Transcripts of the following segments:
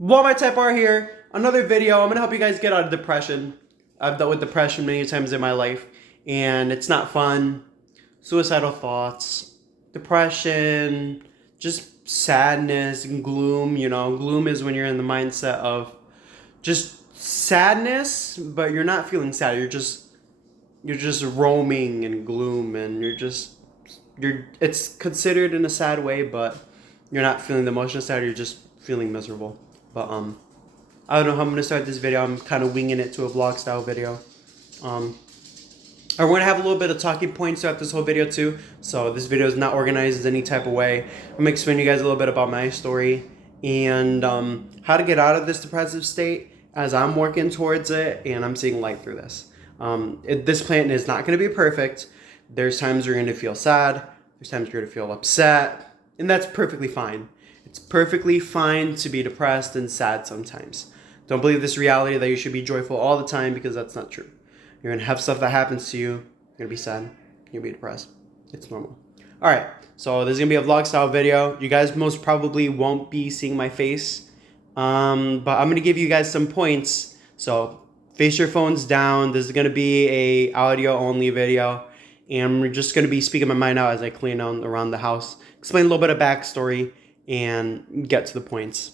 Walmart Type R here. Another video. I'm gonna help you guys get out of depression. I've dealt with depression many times in my life, and it's not fun. Suicidal thoughts, depression, just sadness and gloom. Gloom is when you're in the mindset of just sadness, but you're not feeling sad. You're just roaming in gloom, and you're. It's considered in a sad way, but you're not feeling the emotion of sad. You're just feeling miserable. But I don't know how I'm gonna start this video. I'm kind of winging it to a vlog style video. I'm gonna have a little bit of talking points throughout this whole video too. So this video is not organized in any type of way. I'm gonna explain to you guys a little bit about my story and how to get out of this depressive state as I'm working towards it and I'm seeing light through this. This plan is not gonna be perfect. There's times you're gonna feel sad. There's times you're gonna feel upset, and that's perfectly fine. It's perfectly fine to be depressed and sad sometimes. Don't believe this reality that you should be joyful all the time, because that's not true. You're going to have stuff that happens to you. You're going to be sad. You're going to be depressed. It's normal. All right. So this is going to be a vlog style video. You guys most probably won't be seeing my face. But I'm going to give you guys some points. So face your phones down. This is going to be a audio only video. And we're just going to be speaking my mind out as I clean out around the house. Explain a little bit of backstory and get to the points.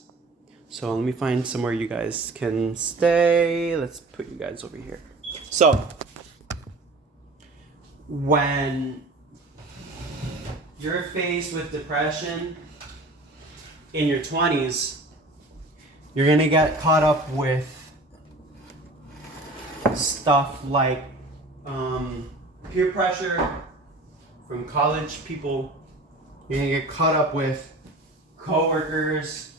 So let me find somewhere you guys can stay. Let's put you guys over here. So when you're faced with depression in your 20s, you're gonna get caught up with stuff like peer pressure from college people. You're gonna get caught up with coworkers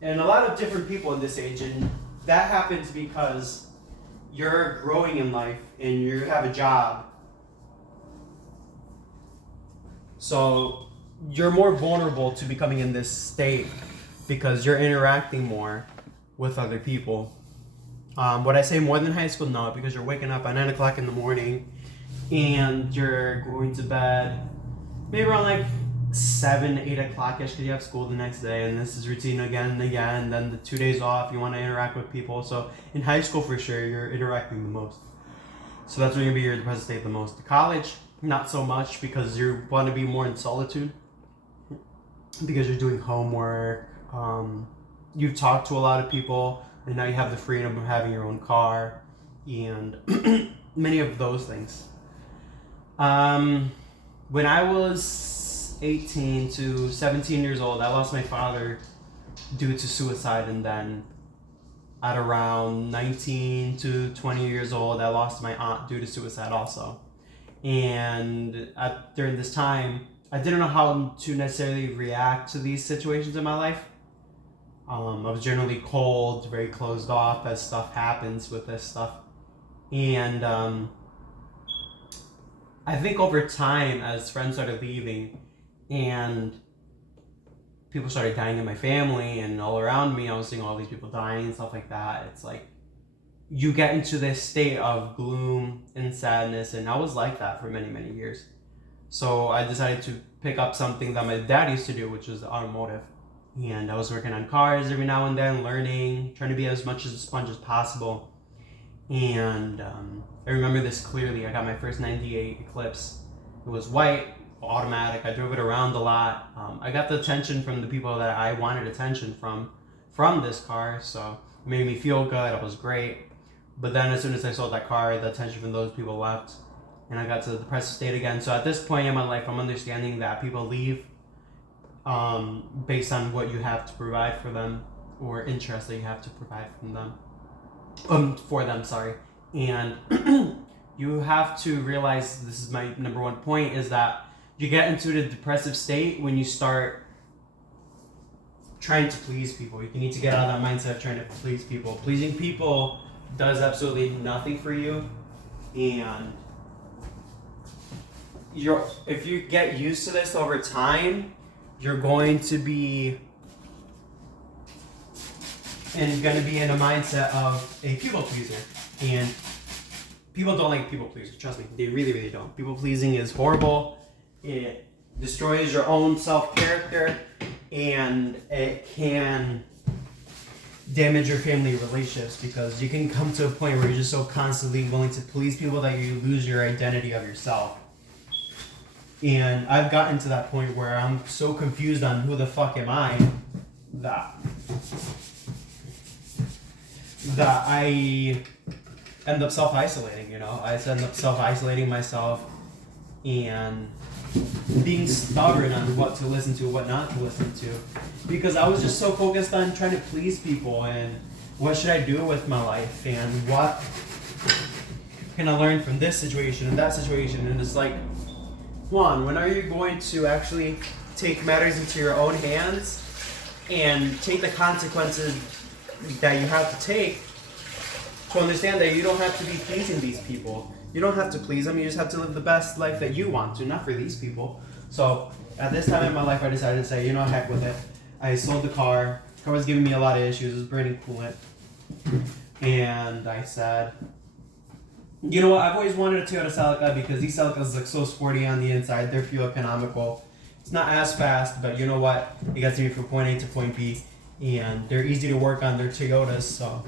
and a lot of different people in this age, and that happens because you're growing in life and you have a job, so you're more vulnerable to becoming in this state because you're interacting more with other people. Would I say more than high school? No, because you're waking up at 9 o'clock in the morning and you're going to bed maybe around like 7, 8 o'clock-ish, because you have school the next day, and this is routine again and again, and then the 2 days off, you want to interact with people. So in high school, for sure, you're interacting the most. So that's when you're going to be your depressive state the most. College, not so much, because you want to be more in solitude, because you're doing homework, you've talked to a lot of people, and now you have the freedom of having your own car, and many of those things. When I was 18 to 17 years old, I lost my father due to suicide, and then at around 19 to 20 years old, I lost my aunt due to suicide also. And during this time, I didn't know how to necessarily react to these situations in my life. I was generally cold, very closed off as stuff happens with this stuff. And I think over time, as friends started leaving and people started dying in my family and all around me, I was seeing all these people dying and stuff like that. It's like you get into this state of gloom and sadness, and I was like that for many, many years. So I decided to pick up something that my dad used to do, which was automotive. And I was working on cars every now and then, learning, trying to be as much as a sponge as possible. And I remember this clearly. I got my first 98 Eclipse. It was white, automatic. I drove it around a lot. I got the attention from the people that I wanted attention from this car, so it made me feel good. I was great. But then as soon as I sold that car, the attention from those people left, and I got to the depressive state again. So at this point in my life, I'm understanding that people leave based on what you have to provide for them, or interest that you have to provide from them. For them, sorry. And you have to realize, this is my number one point, is that you get into the depressive state when you start trying to please people. You need to get out of that mindset of trying to please people. Pleasing people does absolutely nothing for you, and if you get used to this over time, you're going to be in a mindset of a people pleaser. And people don't like people pleasers, trust me. They really, really don't. People pleasing is horrible. It destroys your own self-character, and it can damage your family relationships, because you can come to a point where you're just so constantly willing to please people that you lose your identity of yourself. And I've gotten to that point where I'm so confused on who the fuck am I that I end up self-isolating, you know? I end up self-isolating myself and being stubborn on what to listen to, what not to listen to. Because I was just so focused on trying to please people and what should I do with my life and what can I learn from this situation and that situation. And it's like, one, when are you going to actually take matters into your own hands and take the consequences that you have to take to understand that you don't have to be pleasing these people. You don't have to please them, you just have to live the best life that you want to, not for these people. So at this time in my life, I decided to say, you know, heck with it. I sold the car. The car was giving me a lot of issues. It was burning coolant. And I said, you know what, I've always wanted a Toyota Celica because these Celicas look so sporty on the inside. They're fuel economical. It's not as fast, but you know what? It gets me from point A to point B. And they're easy to work on. They're Toyotas, so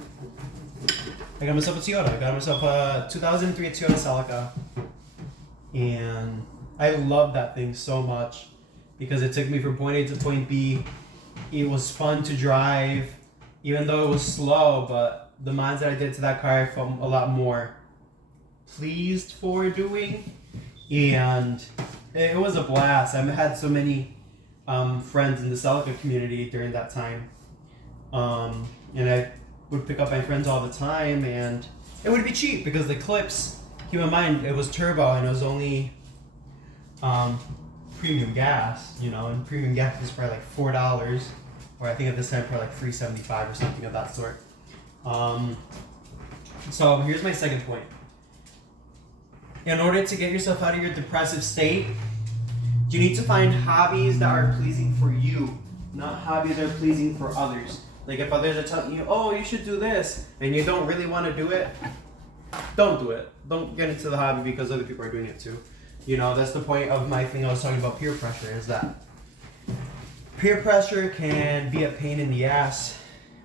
I got myself a Toyota. I got myself a 2003 Toyota Celica. And I love that thing so much because it took me from point A to point B. It was fun to drive, even though it was slow, but the miles that I did to that car, I felt a lot more pleased for doing. And it was a blast. I've had so many friends in the Celica community during that time. And I would pick up my friends all the time, and it would be cheap because the clips, keep in mind, it was turbo and it was only premium gas, you know, and premium gas was probably like $4, or I think at this time probably like $3.75 or something of that sort. So here's my second point. In order to get yourself out of your depressive state, you need to find hobbies that are pleasing for you, not hobbies that are pleasing for others. Like if others are telling you, oh, you should do this, and you don't really want to do it, don't do it. Don't get into the hobby because other people are doing it too. You know, that's the point of my thing I was talking about peer pressure, is that peer pressure can be a pain in the ass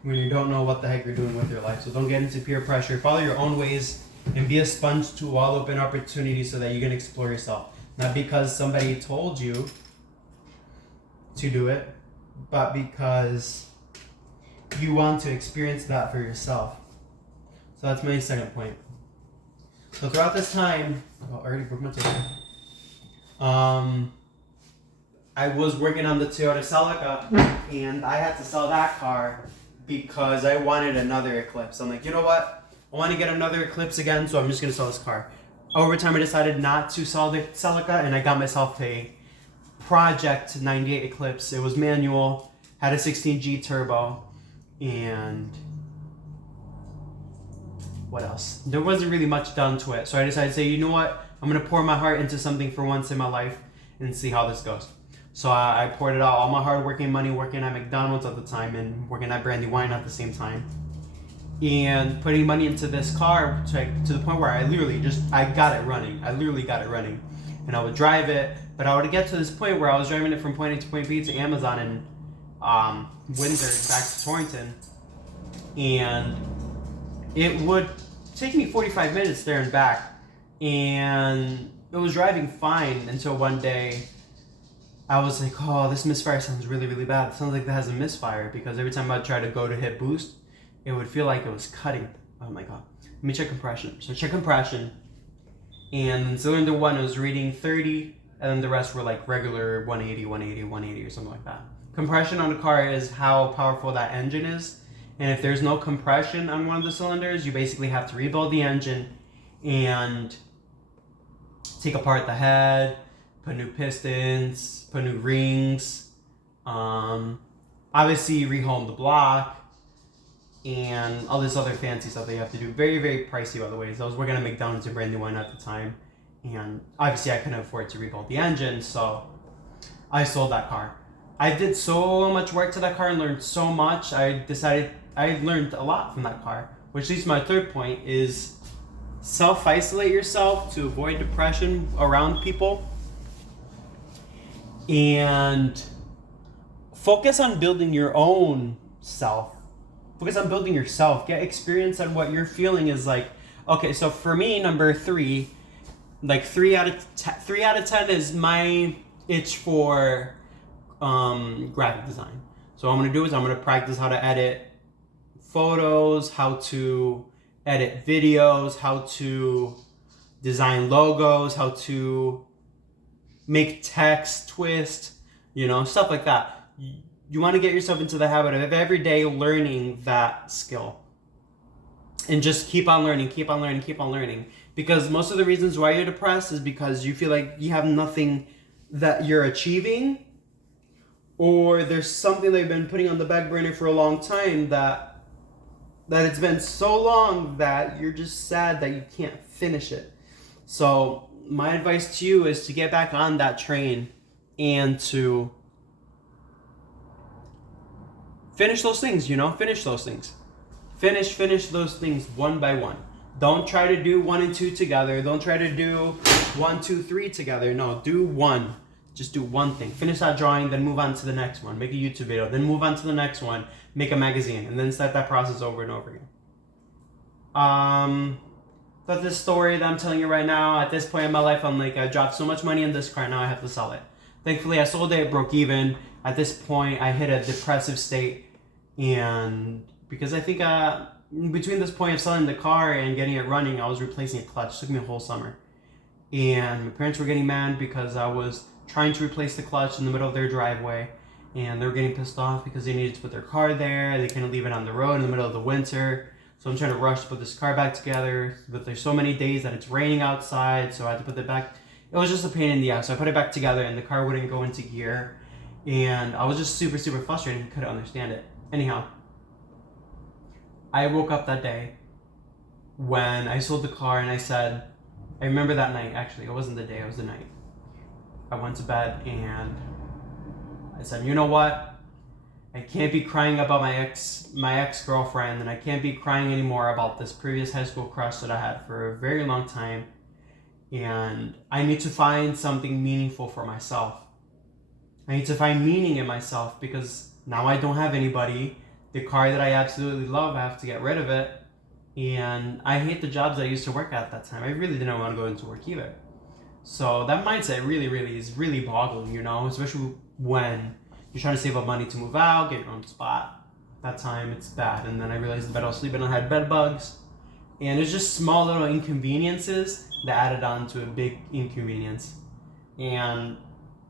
when you don't know what the heck you're doing with your life. So don't get into peer pressure. Follow your own ways and be a sponge to all open opportunities so that you can explore yourself. Not because somebody told you to do it, but because you want to experience that for yourself. So that's my second point. So throughout this time, I already broke my table. I was working on the Toyota Celica, and I had to sell that car because I wanted another Eclipse. I'm like, you know what? I want to get another Eclipse again, so I'm just going to sell this car. Over time, I decided not to sell the Celica, and I got myself a Project 98 Eclipse. It was manual, had a 16G turbo, and what else? There wasn't really much done to it, so I decided to say, you know what? I'm going to pour my heart into something for once in my life and see how this goes. So I poured it out, all my hard-working money, working at McDonald's at the time and working at Brandywine at the same time. And putting money into this car to the point where I got it running. I literally got it running. And I would drive it, but I would get to this point where I was driving it from point A to point B to Amazon and Windsor back to Torrington. And it would take me 45 minutes there and back. And it was driving fine until one day I was like, oh, this misfire sounds really, really bad. It sounds like that has a misfire, because every time I try to go to hit boost, it would feel like it was cutting. Oh my god. Let me check compression. So check compression. And in cylinder 1, it was reading 30, and then the rest were like regular 180, 180, 180 or something like that. Compression on a car is how powerful that engine is. And if there's no compression on one of the cylinders, you basically have to rebuild the engine and take apart the head, put new pistons, put new rings, obviously rehome the block, and all this other fancy stuff that you have to do. Very, very pricey, by the way. So I was working at McDonald's in Brandywine at the time, and obviously I couldn't afford to rebuild the engine, so I sold that car. I did so much work to that car and learned so much. I learned a lot from that car, which leads to my third point, is self-isolate yourself to avoid depression around people, and focus on building your own self Focus on building yourself. Get experience at what you're feeling is like. Okay, so for me, number 3, like 3 out of 10 is my itch for graphic design. So what I'm gonna do is I'm gonna practice how to edit photos, how to edit videos, how to design logos, how to make text twist, stuff like that. You want to get yourself into the habit of every day learning that skill. And just keep on learning. Because most of the reasons why you're depressed is because you feel like you have nothing that you're achieving, or there's something that you've been putting on the back burner for a long time that it's been so long that you're just sad that you can't finish it. So my advice to you is to get back on that train and to finish those things, finish those things. Finish those things one by one. Don't try to do 1 and 2 together. Don't try to do 1, 2, 3 together. No, do one. Just do one thing. Finish that drawing, then move on to the next one. Make a YouTube video, then move on to the next one. Make a magazine, and then start that process over and over again. But this story that I'm telling you right now, at this point in my life, I'm like, I dropped so much money in this car, now I have to sell it. Thankfully, I sold it, it broke even. At this point, I hit a depressive state, and because I think between this point of selling the car and getting it running, I was replacing a clutch. It took me a whole summer. And my parents were getting mad because I was trying to replace the clutch in the middle of their driveway, and they were getting pissed off because they needed to put their car there. They couldn't leave it on the road in the middle of the winter. So I'm trying to rush to put this car back together, but there's so many days that it's raining outside, so I had to put it back. It was just a pain in the ass. So I put it back together, and the car wouldn't go into gear, and I was just super frustrated and couldn't understand it. Anyhow, I woke up that day when I sold the car, and I remember that night, actually, it wasn't the day, it was the night. I went to bed and I said, you know what? I can't be crying about my ex-girlfriend, and I can't be crying anymore about this previous high school crush that I had for a very long time. And I need to find something meaningful for myself. I need to find meaning in myself, because now I don't have anybody. The car that I absolutely love, I have to get rid of it. And I hate the jobs I used to work at that time. I really didn't want to go into work either. So that mindset is really boggling, especially when you're trying to save up money to move out, get your own spot. That time it's bad. And then I realized the bed I was sleeping on had bed bugs. And it's just small little inconveniences that added on to a big inconvenience. And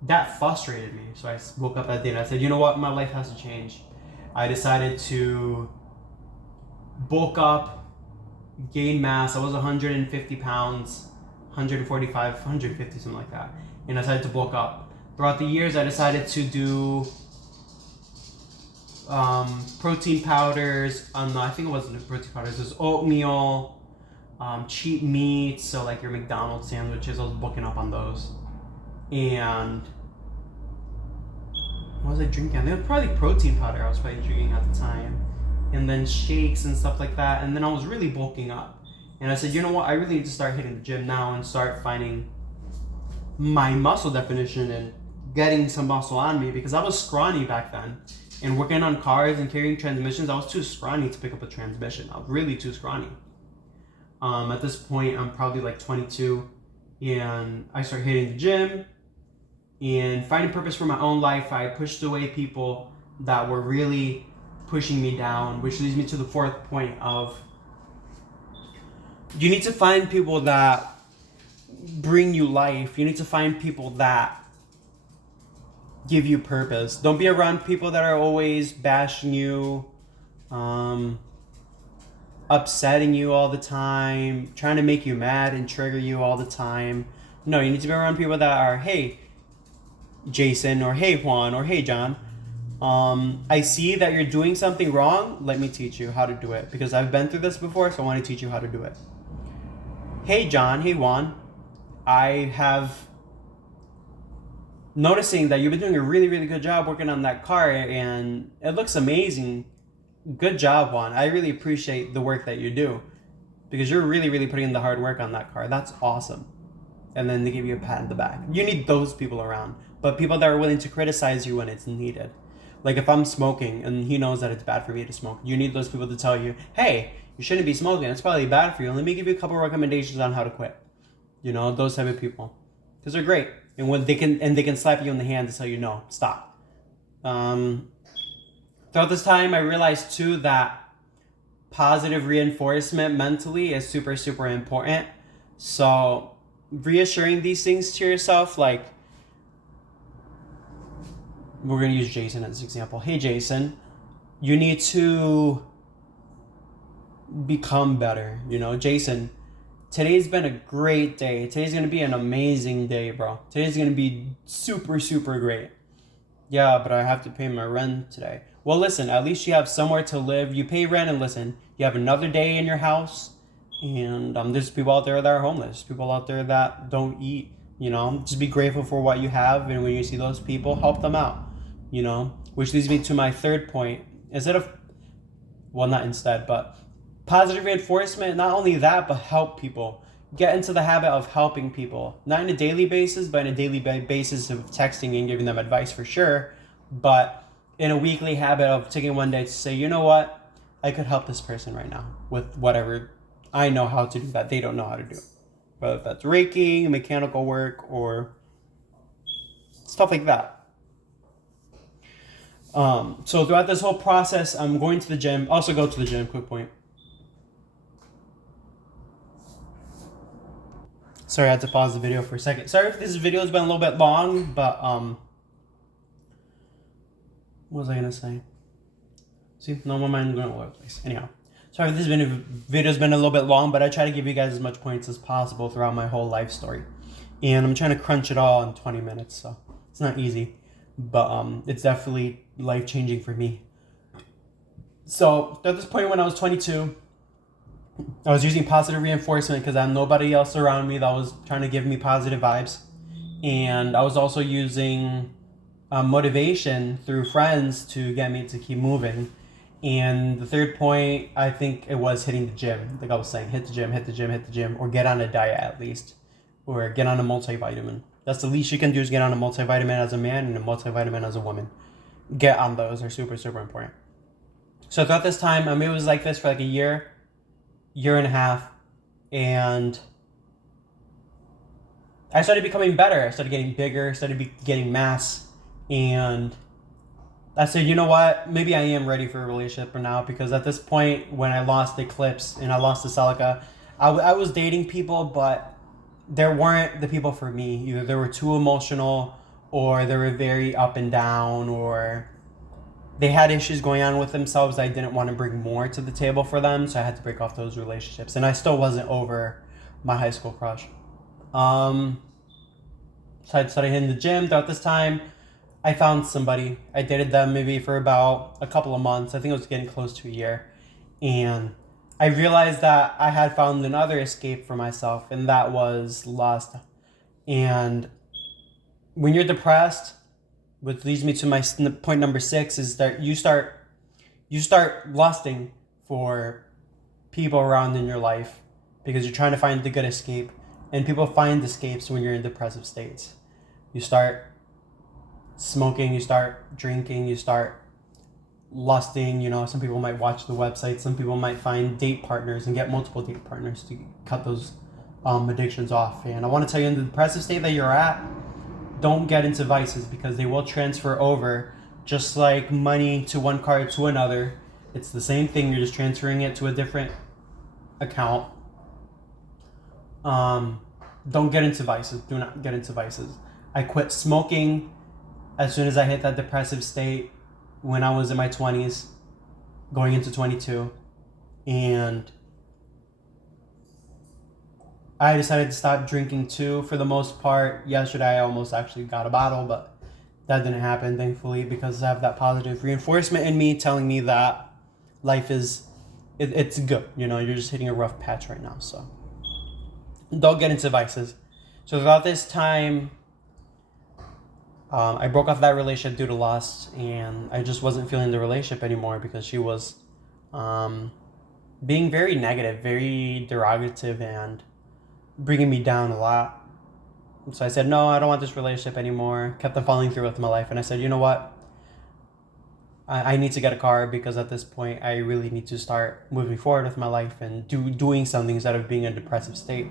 that frustrated me. So I woke up that day and I said, you know what? My life has to change. I decided to bulk up, gain mass. I was 150 pounds, 145, 150, something like that. And I decided to bulk up. Throughout the years, I decided to do protein powders. No, I think it wasn't protein powders. It was oatmeal, cheap meats, so like your McDonald's sandwiches. I was bulking up on those. And what was I drinking? I think it was probably protein powder I was probably drinking at the time. And then shakes and stuff like that. And then I was really bulking up. And I said, you know what? I really need to start hitting the gym now and start finding my muscle definition and getting some muscle on me, because I was scrawny back then. And working on cars and carrying transmissions, I was too scrawny to pick up a transmission. I was really too scrawny. At this point, I'm probably like 22, and I started hitting the gym and finding purpose for my own life. I pushed away people that were really pushing me down, which leads me to the 4th point of, you need to find people that bring you life. You need to find people that give you purpose. Don't be around people that are always bashing you, upsetting you all the time, trying to make you mad and trigger you all the time. No, you need to be around people that are, hey, Jason, or hey, Juan, or hey, John, I see that you're doing something wrong. Let me teach you how to do it, because I've been through this before, so I want to teach you how to do it. Hey, John, hey, Juan, I have noticing that you've been doing a really good job working on that car, and it looks amazing. Good job, Juan. I really appreciate the work that you do, because you're really putting in the hard work on that car. That's awesome. And then they give you a pat in the back. You need those people around, but people that are willing to criticize you when it's needed. Like if I'm smoking and he knows that it's bad for me to smoke, you need those people to tell you, hey, you shouldn't be smoking. It's probably bad for you. Let me give you a couple of recommendations on how to quit. You know, those type of people, because they're great, and when they can slap you in the hand to tell you no, stop. Throughout this time, I realized too that positive reinforcement mentally is super super important. So reassuring these things to yourself, like we're gonna use Jason as an example. Hey Jason, you need to become better. You know, Jason, today's been a great day. Today's gonna be an amazing day, bro. Today's gonna be super super great. Yeah, but I have to pay my rent today. Well, listen, at least you have somewhere to live. You pay rent, and listen, you have another day in your house. And there's people out there that are homeless, people out there that don't eat. You know, just be grateful for what you have. And when you see those people, help them out. You know, which leads me to my third point. Instead of, well, not instead, but positive reinforcement, not only that, but help people. Get into the habit of helping people, not on a daily basis, but on a daily basis of texting and giving them advice for sure, but in a weekly habit of taking one day to say, you know what, I could help this person right now with whatever I know how to do that they don't know how to do, whether that's raking, mechanical work, or stuff like that. So throughout this whole process, I'm going to the gym. Also go to the gym, quick point. Sorry, I had to pause the video for a second. Sorry if this video has been a little bit long, but what was I gonna say? See, no, my mind's going all over the place. Anyhow, sorry if this video's been a little bit long, but I try to give you guys as much points as possible throughout my whole life story, and I'm trying to crunch it all in 20 minutes, so it's not easy, but it's definitely life changing for me. So at this point, when I was 22. I was using positive reinforcement because I had nobody else around me that was trying to give me positive vibes. And I was also using motivation through friends to get me to keep moving. And the third point, I think it was hitting the gym. Like I was saying, hit the gym, hit the gym, hit the gym, or get on a diet at least, or get on a multivitamin. That's the least you can do, is get on a multivitamin as a man and a multivitamin as a woman. Get on those. They're super, super important. So throughout this time, it was like this for like a year and a half, and I started becoming better. I started getting bigger, getting mass, and I said, you know what, maybe I am ready for a relationship now, because at this point, when I lost Eclipse and I lost the Celica, I was dating people, but there weren't the people for me. Either they were too emotional, or they were very up and down, or they had issues going on with themselves. I didn't want to bring more to the table for them, so I had to break off those relationships. And I still wasn't over my high school crush. So I started hitting the gym. Throughout this time, I found somebody. I dated them maybe for about a couple of months. I think it was getting close to a year. And I realized that I had found another escape for myself, and that was lust. And when you're depressed, which leads me to my point number 6, is that you start lusting for people around in your life because you're trying to find the good escape, and people find escapes when you're in depressive states. You start smoking, you start drinking, you start lusting. You know, some people might watch the website, some people might find date partners and get multiple date partners to cut those addictions off. And I want to tell you, in the depressive state that you're at, don't get into vices, because they will transfer over, just like money to one card to another. It's the same thing, you're just transferring it to a different account. Don't get into vices. Do not get into vices. I quit smoking as soon as I hit that depressive state when I was in my 20s, going into 22. And I decided to stop drinking too, for the most part. Yesterday I almost actually got a bottle, but that didn't happen, thankfully, because I have that positive reinforcement in me telling me that life is, it's good. You know, you're just hitting a rough patch right now, so don't get into vices. So throughout this time, I broke off that relationship due to lust, and I just wasn't feeling the relationship anymore because she was being very negative, very derogative, and bringing me down a lot. So I said, no, I don't want this relationship anymore. Kept on following through with my life. And I said, you know what? I need to get a car because at this point I really need to start moving forward with my life and doing something instead of being in a depressive state.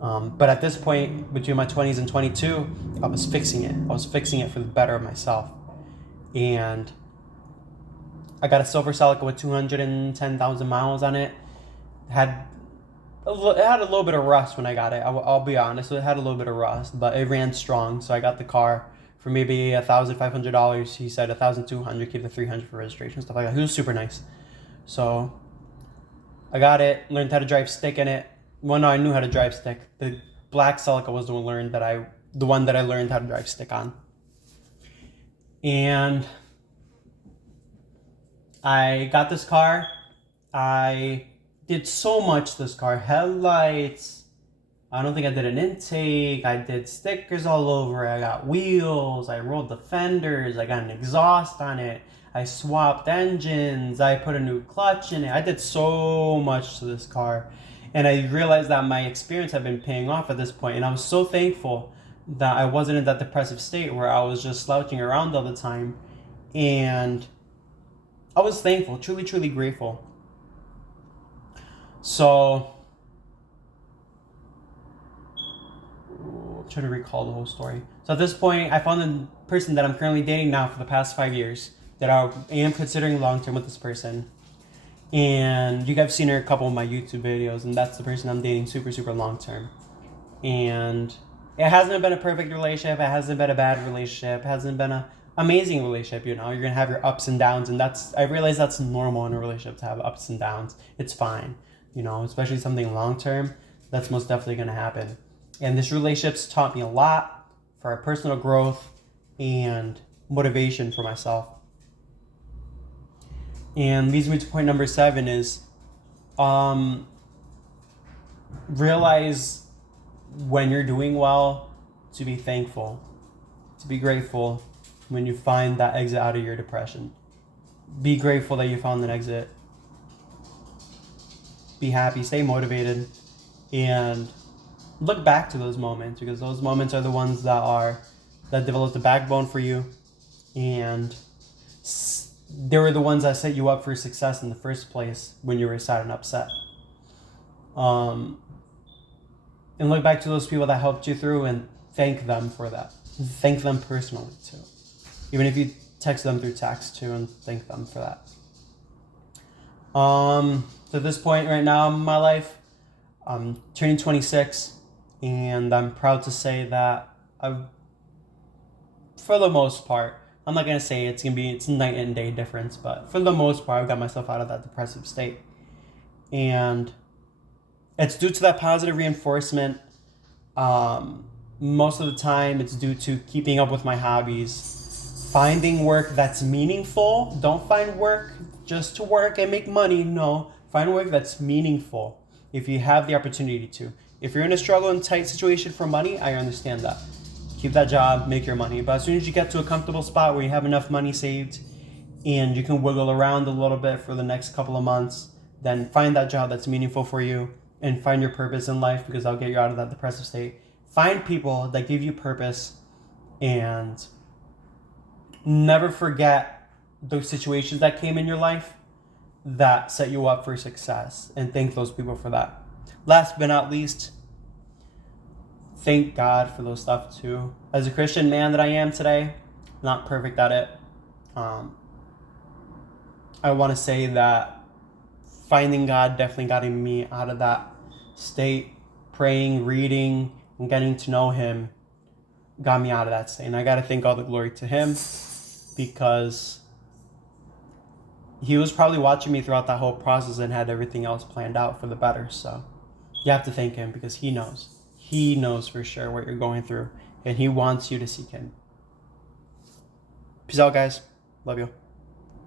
But at this point, between my 20s and 22, I was fixing it. I was fixing it for the better of myself. And I got a silver Celica with 210,000 miles on it. It had a little bit of rust when I got it. I'll be honest, it had a little bit of rust, but it ran strong. So I got the car for maybe $1,500. He said $1,200, keep the $300 for registration, stuff like that. He was super nice. So I got it, learned how to drive stick in it. Well, no, I knew how to drive stick. The black Celica was the one that I learned how to drive stick on. And I got this car. I did so much to this car. Headlights. I don't think I did an intake. I did stickers all over. I got wheels. I rolled the fenders. I got an exhaust on it. I swapped engines. I put a new clutch in it. I did so much to this car. And I realized that my experience had been paying off at this point. And I was so thankful that I wasn't in that depressive state where I was just slouching around all the time. And I was thankful, truly, truly grateful. So, I'm trying to recall the whole story. So at this point, I found the person that I'm currently dating now for the past 5 years that I am considering long-term with this person. And you guys have seen her in a couple of my YouTube videos, and that's the person I'm dating super, super long-term. And it hasn't been a perfect relationship. It hasn't been a bad relationship. It hasn't been an amazing relationship, you know. You're going to have your ups and downs, and I realize that's normal in a relationship to have ups and downs. It's fine, you know, especially something long-term. That's most definitely going to happen. And this relationship's taught me a lot for our personal growth and motivation for myself. And leads me to point number 7 is realize when you're doing well to be thankful, to be grateful when you find that exit out of your depression. Be grateful that you found an exit. Be happy, stay motivated, and look back to those moments, because those moments are the ones that develop the backbone for you, and they were the ones that set you up for success in the first place when you were sad and upset. And look back to those people that helped you through and thank them for that. Thank them personally too. Even if you text them through text too, and thank them for that. To this point right now in my life, I'm turning 26, and I'm proud to say that for the most part, I'm not going to say it's night and day difference, but for the most part, I've got myself out of that depressive state. And it's due to that positive reinforcement. Most of the time, it's due to keeping up with my hobbies, finding work that's meaningful. Don't find work just to work and make money. No, find work that's meaningful if you have the opportunity to. If you're in a struggle and tight situation for money, I understand that. Keep that job, make your money. But as soon as you get to a comfortable spot where you have enough money saved and you can wiggle around a little bit for the next couple of months, then find that job that's meaningful for you and find your purpose in life, because that'll get you out of that depressive state. Find people that give you purpose, and never forget those situations that came in your life that set you up for success, and thank those people for that. Last but not least, thank God for those stuff too. As a Christian man that I am today, not perfect at it. I want to say that finding God definitely got me out of that state. Praying, reading, and getting to know Him got me out of that state. And I got to thank all the glory to Him, because He was probably watching me throughout that whole process and had everything else planned out for the better. So you have to thank Him, because He knows. He knows for sure what you're going through, and He wants you to seek Him. Peace out, guys. Love you.